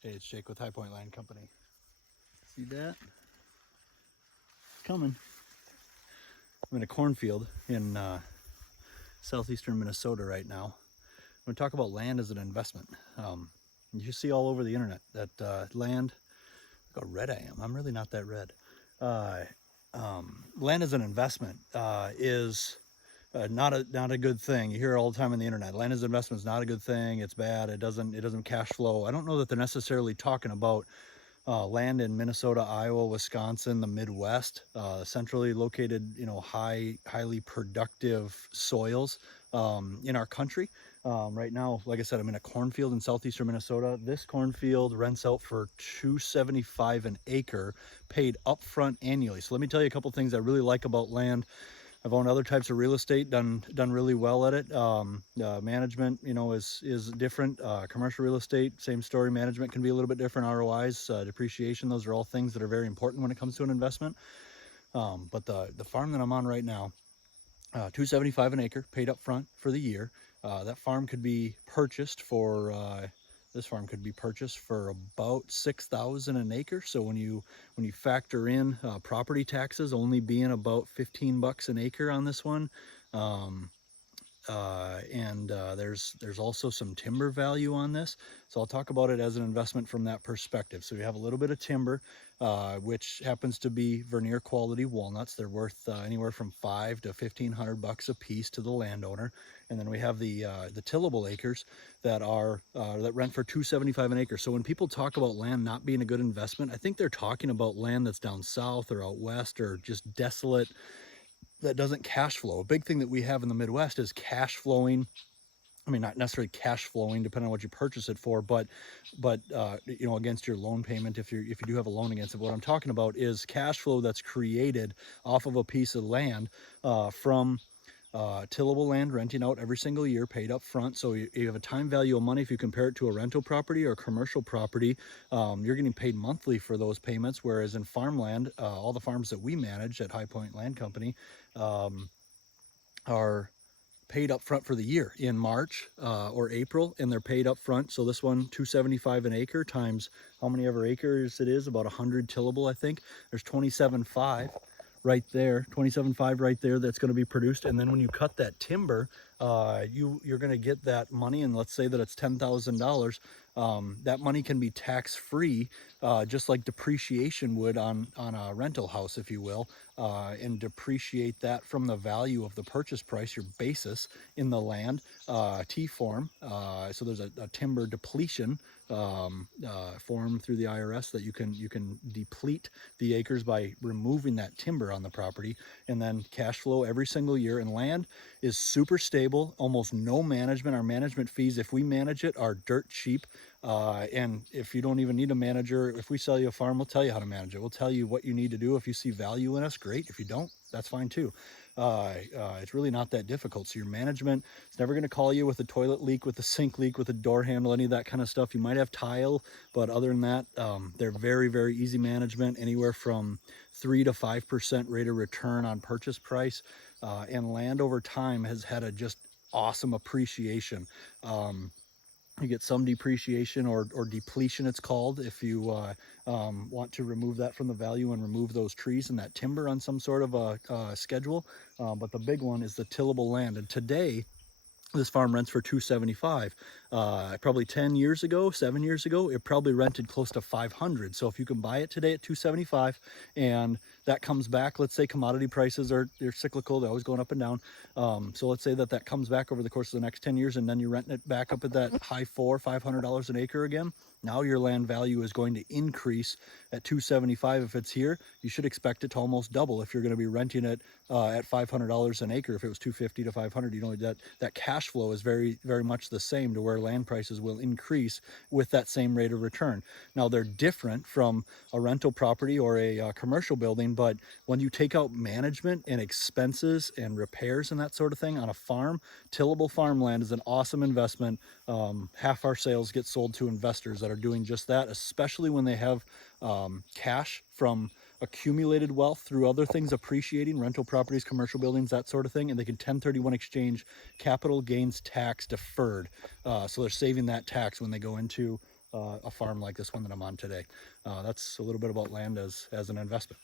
Hey, it's Jake with High Point Land Company. See that? It's coming. I'm in a cornfield in southeastern Minnesota right now. I'm going to talk about land as an investment. You see all over the internet that land, look how red I am. I'm really not that red. Land as an investment is not a good thing. You hear it all the time on the internet. Land as an investment is not a good thing. It's bad. It doesn't cash flow. I don't know that they're necessarily talking about land in Minnesota, Iowa, Wisconsin, the Midwest, centrally located, highly productive soils in our country. Right now, like I said, I'm in a cornfield in southeastern Minnesota. This cornfield rents out for $275 an acre, paid upfront annually. So let me tell you a couple things I really like about land. I've owned other types of real estate, done really well at it. Management, is different. Commercial real estate, same story. Management can be a little bit different. ROIs, depreciation, those are all things that are very important when it comes to an investment. But the farm that I'm on right now, $275 an acre, paid up front for the year. That farm could be purchased for this farm could be purchased for about $6,000 an acre. So when you factor in property taxes only being about $15 an acre on this one, um, and there's also some timber value on this. So I'll talk about it as an investment from that perspective. So we have a little bit of timber, which happens to be Vernier quality walnuts. They're worth anywhere from $500 to $1,500 a piece to the landowner. And then we have the tillable acres that are that rent for $275 an acre. So when people talk about land not being a good investment, I think they're talking about land that's down south or out west or just desolate that doesn't cash flow. A big thing that we have in the Midwest is cash flowing. I mean, not necessarily cash flowing, depending on what you purchase it for, but against your loan payment, if you do have a loan against it. What I'm talking about is cash flow that's created off of a piece of land from tillable land renting out every single year, paid up front. So you have a time value of money. If you compare it to a rental property or a commercial property, you're getting paid monthly for those payments. Whereas in farmland, all the farms that we manage at High Point Land Company are paid up front for the year in March or April, and they're paid up front. So this one, $275 an acre times how many ever acres it is, about 100 tillable, I think. There's 27.5 right there, 27.5 right there that's going to be produced. And then when you cut that timber, you're going to get that money, and let's say that it's $10,000. That money can be tax free, just like depreciation would on a rental house, if you will, and depreciate that from the value of the purchase price, your basis in the land, T form. So there's a timber depletion form through the IRS that you can deplete the acres by removing that timber on the property, and then cash flow every single year. And land is super stable, almost no management. Our management fees, if we manage it, are dirt cheap. And if you don't even need a manager, if we sell you a farm, we'll tell you how to manage it. We'll tell you what you need to do. If you see value in us, great. If you don't, that's fine too. It's really not that difficult. So your management is never going to call you with a toilet leak, with a sink leak, with a door handle, any of that kind of stuff. You might have tile, but other than that, they're very, very easy management, anywhere from 3 to 5% rate of return on purchase price. And land over time has had a just awesome appreciation. You get some depreciation or depletion, it's called, if you want to remove that from the value and remove those trees and that timber on some sort of a schedule. But the big one is the tillable land. And today, this farm rents for $275. Probably 10 years ago, 7 years ago, it probably rented close to $500. So if you can buy it today at $275 and that comes back, let's say commodity prices they're cyclical, they're always going up and down. So let's say that comes back over the course of the next 10 years, and then you're renting it back up at that high $500 an acre again. Now your land value is going to increase at $275. If it's here, you should expect it to almost double if you're going to be renting it at $500 an acre. If it was $250 to $500, that cash flow is very, very much the same, to where land prices will increase with that same rate of return. Now they're different from a rental property or a commercial building, but when you take out management and expenses and repairs and that sort of thing on a farm, tillable farmland is an awesome investment. Half our sales get sold to investors that are doing just that, especially when they have cash from accumulated wealth through other things appreciating, rental properties, commercial buildings, that sort of thing, and they can 1031 exchange capital gains tax deferred. So they're saving that tax when they go into a farm like this one that I'm on today. That's a little bit about land as an investment.